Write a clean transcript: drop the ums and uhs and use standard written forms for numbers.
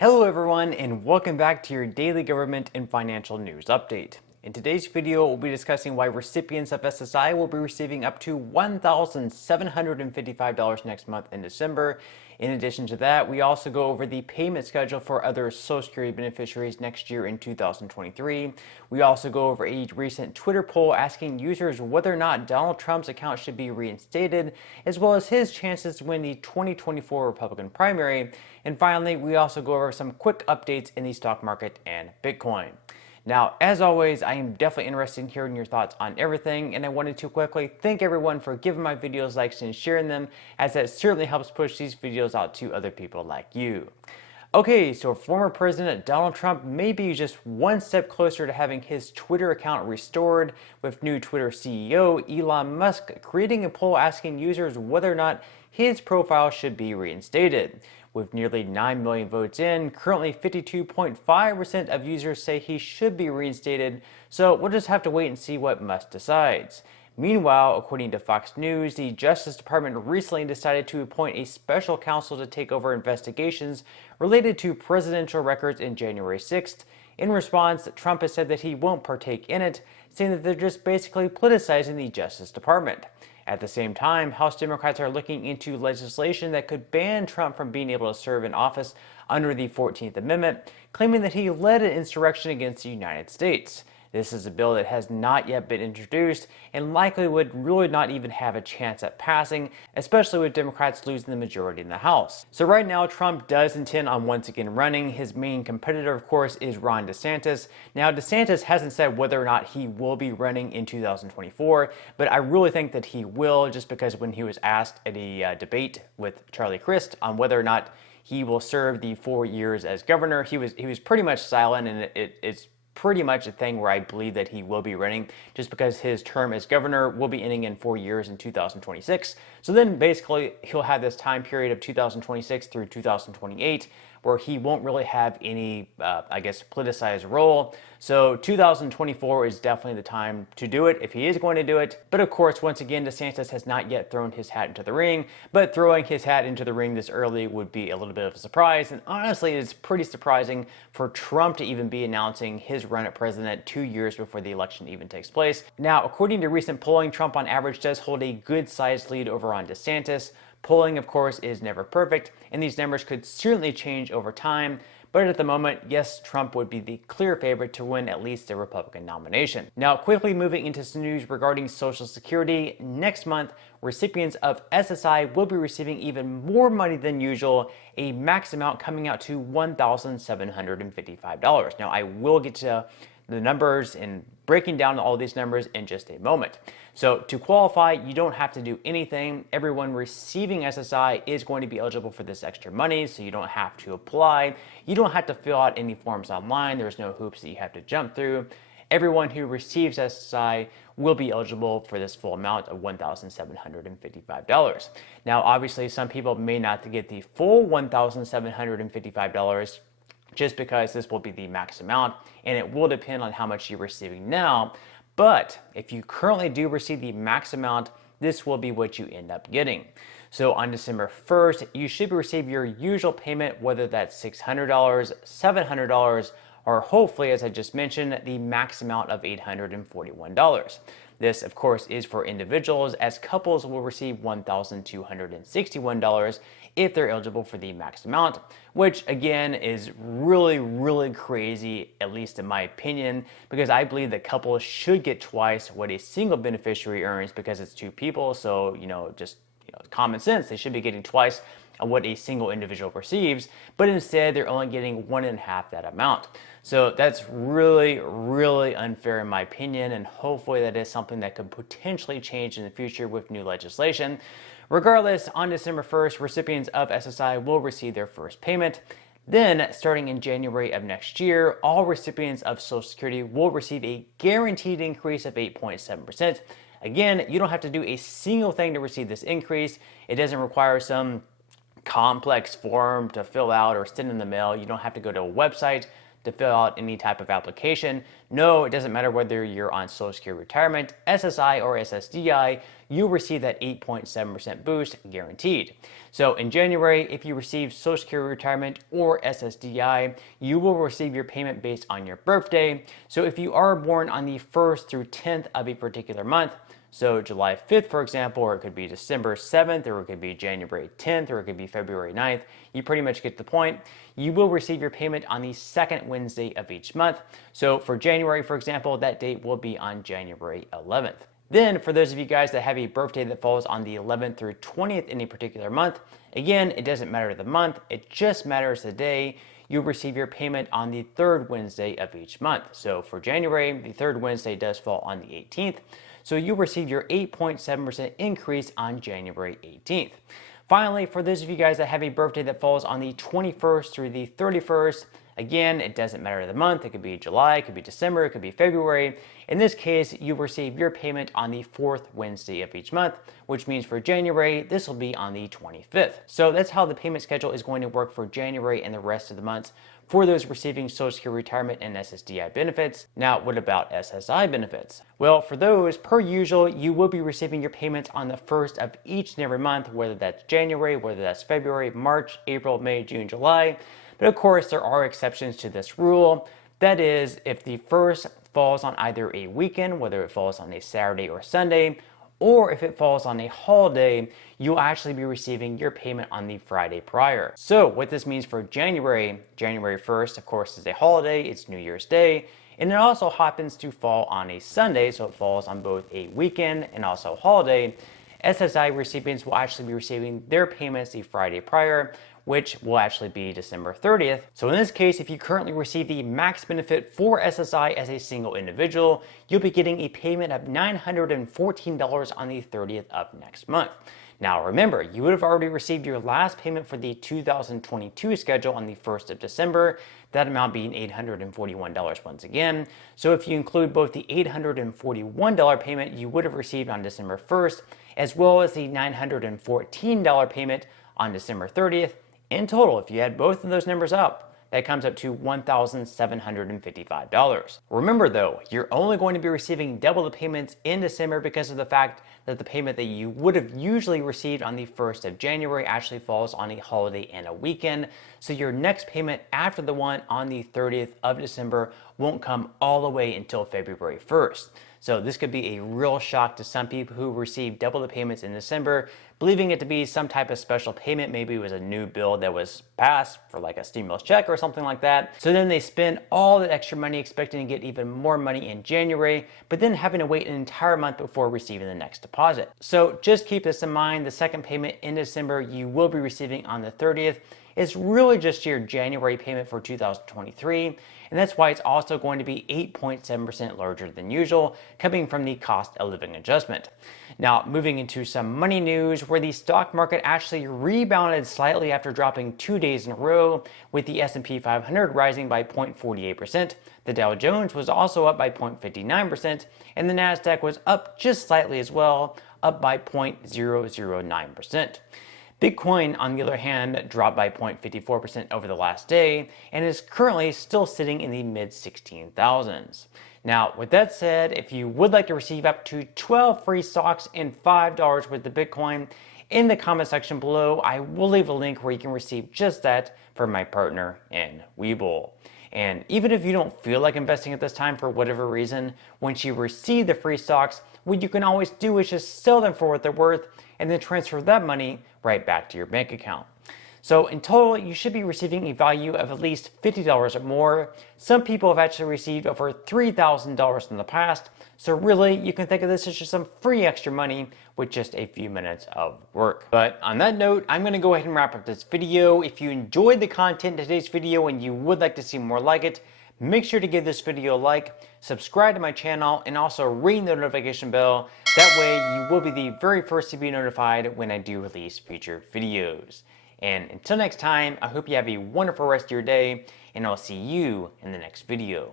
Hello everyone, and welcome back to your daily government and financial news update. In today's video, we'll be discussing why recipients of SSI will be receiving up to $1,755 next month in December. In addition to that, we also go over the payment schedule for other Social Security beneficiaries next year in 2023. We also go over a recent Twitter poll asking users whether or not Donald Trump's account should be reinstated, as well as his chances to win the 2024 Republican primary. And finally, we also go over some quick updates in the stock market and Bitcoin. Now, as always, I am definitely interested in hearing your thoughts on everything, and I wanted to quickly thank everyone for giving my videos likes and sharing them, as that certainly helps push these videos out to other people like you. Okay, so former President Donald Trump may be just one step closer to having his Twitter account restored, with new Twitter CEO Elon Musk creating a poll asking users whether or not his profile should be reinstated. With nearly 9 million votes in, currently 52.5% of users say he should be reinstated, so we'll just have to wait and see what Musk decides. Meanwhile, according to Fox News, the Justice Department recently decided to appoint a special counsel to take over investigations related to presidential records in January 6th. In response, Trump has said that he won't partake in it, saying that they're just basically politicizing the Justice Department. At the same time, House Democrats are looking into legislation that could ban Trump from being able to serve in office under the 14th Amendment, claiming that he led an insurrection against the United States. This is a bill that has not yet been introduced and likely would really not even have a chance at passing, especially with Democrats losing the majority in the House. So right now, Trump does intend on once again running. His main competitor, of course, is Ron DeSantis. Now, DeSantis hasn't said whether or not he will be running in 2024, but I really think that he will, just because when he was asked at a debate with Charlie Crist on whether or not he will serve the 4 years as governor, he was pretty much silent, and it's pretty much a thing where I believe that he will be running, just because his term as governor will be ending in 4 years in 2026. So then basically he'll have this time period of 2026 through 2028 where he won't really have any, politicized role. So 2024 is definitely the time to do it if he is going to do it. But of course, once again, DeSantis has not yet thrown his hat into the ring, but throwing his hat into the ring this early would be a little bit of a surprise. And honestly, it's pretty surprising for Trump to even be announcing his run at president 2 years before the election even takes place. Now, according to recent polling, Trump on average does hold a good-sized lead over on DeSantis. Polling, of course, is never perfect, and these numbers could certainly change over time. But at the moment, yes, Trump would be the clear favorite to win at least the Republican nomination. Now, quickly moving into some news regarding Social Security. Next month, recipients of SSI will be receiving even more money than usual, a max amount coming out to $1,755. Now, I will get to the numbers and breaking down all these numbers in just a moment. So to qualify, you don't have to do anything. Everyone receiving SSI is going to be eligible for this extra money, so you don't have to apply. You don't have to fill out any forms online. There's no hoops that you have to jump through. Everyone who receives SSI will be eligible for this full amount of $1,755. Now, obviously, some people may not get the full $1,755 just because this will be the max amount, and it will depend on how much you're receiving now. But if you currently do receive the max amount, this will be what you end up getting. So on December 1st, you should receive your usual payment, whether that's $600, $700, or hopefully, as I just mentioned, the max amount of $841. This, of course, is for individuals, as couples will receive $1,261 if they're eligible for the max amount, which again is really, really crazy, at least in my opinion, because I believe that couples should get twice what a single beneficiary earns because it's two people. So, common sense, they should be getting twice what a single individual receives, but instead they're only getting 1.5 that amount. So that's really, really unfair in my opinion, and hopefully that is something that could potentially change in the future with new legislation. Regardless, on December 1st, recipients of SSI will receive their first payment. Then, starting in January of next year, all recipients of Social Security will receive a guaranteed increase of 8.7%. Again, you don't have to do a single thing to receive this increase. It doesn't require some complex form to fill out or send in the mail. You don't have to go to a website to fill out any type of application. No, it doesn't matter whether you're on Social Security Retirement, SSI, or SSDI, you'll receive that 8.7% boost guaranteed. So in January, if you receive Social Security Retirement or SSDI, you will receive your payment based on your birthday. So if you are born on the 1st through 10th of a particular month, so July 5th, for example, or it could be December 7th, or it could be January 10th, or it could be February 9th. You pretty much get the point. You will receive your payment on the second Wednesday of each month. So for January, for example, that date will be on January 11th. Then, for those of you guys that have a birthday that falls on the 11th through 20th in a particular month, again, it doesn't matter the month, it just matters the day. You'll receive your payment on the third Wednesday of each month. So for January, the third Wednesday does fall on the 18th. So you'll receive your 8.7% increase on January 18th. Finally, for those of you guys that have a birthday that falls on the 21st through the 31st, again, it doesn't matter the month. It could be July, it could be December, it could be February. In this case, you receive your payment on the fourth Wednesday of each month, which means for January, this will be on the 25th. So that's how the payment schedule is going to work for January and the rest of the months for those receiving Social Security Retirement and SSDI benefits. Now, what about SSI benefits? Well, for those, per usual, you will be receiving your payments on the first of each and every month, whether that's January, whether that's February, March, April, May, June, July. But of course, there are exceptions to this rule. That is, if the first falls on either a weekend, whether it falls on a Saturday or Sunday, or if it falls on a holiday, you'll actually be receiving your payment on the Friday prior. So what this means for January 1st, of course, is a holiday, it's New Year's Day, and it also happens to fall on a Sunday, so it falls on both a weekend and also a holiday. SSI recipients will actually be receiving their payments the Friday prior, which will actually be December 30th. So in this case, if you currently receive the max benefit for SSI as a single individual, you'll be getting a payment of $914 on the 30th of next month. Now remember, you would have already received your last payment for the 2022 schedule on the 1st of December, that amount being $841 once again. So if you include both the $841 payment you would have received on December 1st, as well as the $914 payment on December 30th, in total, if you add both of those numbers up, that comes up to $1,755. Remember though, you're only going to be receiving double the payments in December because of the fact that the payment that you would have usually received on the 1st of January actually falls on a holiday and a weekend. So your next payment after the one on the 30th of December won't come all the way until February 1st. So this could be a real shock to some people who receive double the payments in December, believing it to be some type of special payment. Maybe it was a new bill that was passed for like a stimulus check or something like that. So then they spend all that extra money expecting to get even more money in January, but then having to wait an entire month before receiving the next deposit. So just keep this in mind. The second payment in December you will be receiving on the 30th. It's really just your January payment for 2023, and that's why it's also going to be 8.7% larger than usual, coming from the cost of living adjustment. Now, moving into some money news, where the stock market actually rebounded slightly after dropping 2 days in a row, with the S&P 500 rising by 0.48%. The Dow Jones was also up by 0.59%, and the Nasdaq was up just slightly as well, up by 0.009%. Bitcoin, on the other hand, dropped by 0.54% over the last day and is currently still sitting in the mid 16,000s. Now, with that said, if you would like to receive up to 12 free stocks and $5 worth of Bitcoin, in the comment section below, I will leave a link where you can receive just that from my partner in Webull. And even if you don't feel like investing at this time for whatever reason, once you receive the free stocks, what you can always do is just sell them for what they're worth and then transfer that money right back to your bank account. So in total, you should be receiving a value of at least $50 or more. Some people have actually received over $3,000 in the past. So really, you can think of this as just some free extra money with just a few minutes of work. But on that note, I'm going to go ahead and wrap up this video. If you enjoyed the content in today's video and you would like to see more like it, make sure to give this video a like, subscribe to my channel, and also ring the notification bell. That way you will be the very first to be notified when I do release future videos. And until next time, I hope you have a wonderful rest of your day, and I'll see you in the next video.